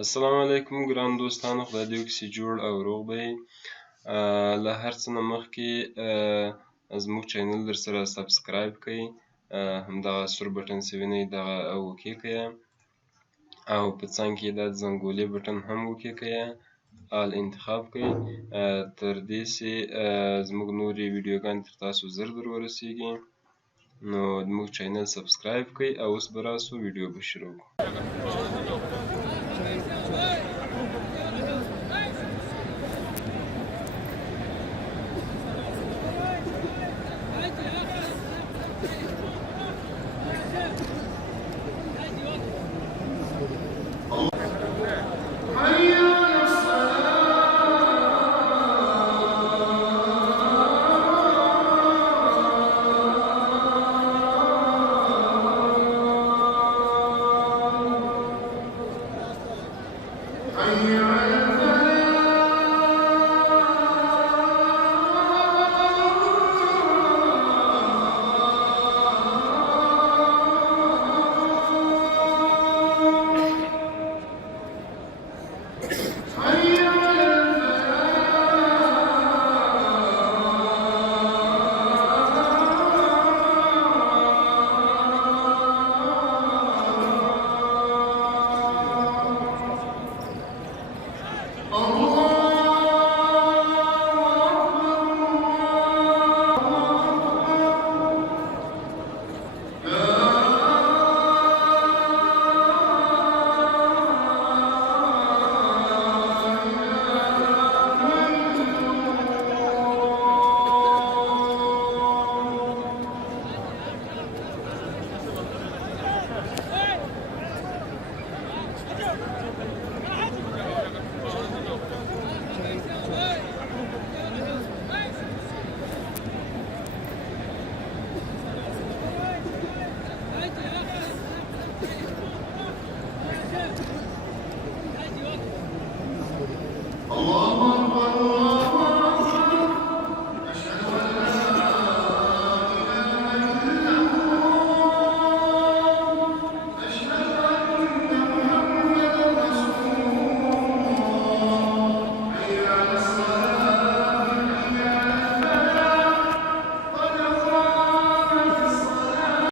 السلام علیکم ګران دوستانو، خدای دې وکړي چې جوړ او روغ به یې. له هر څه نه مخکې زموږ چینل در سره سبسکرایب کړئ، همدغه سور بټن چې وینئ دغه وکیکئ او په څنګ کې دا زنګولې بټن هم وکیکئ، آل انتخاب کړئ تر دې چې زموږ نورې ویډیوګانې تر تاسو ژر در ورسیږي. نو زموږ چینل سبسکرایب کړئ او اوس به راسو ویډیو به شروع کړو. حي على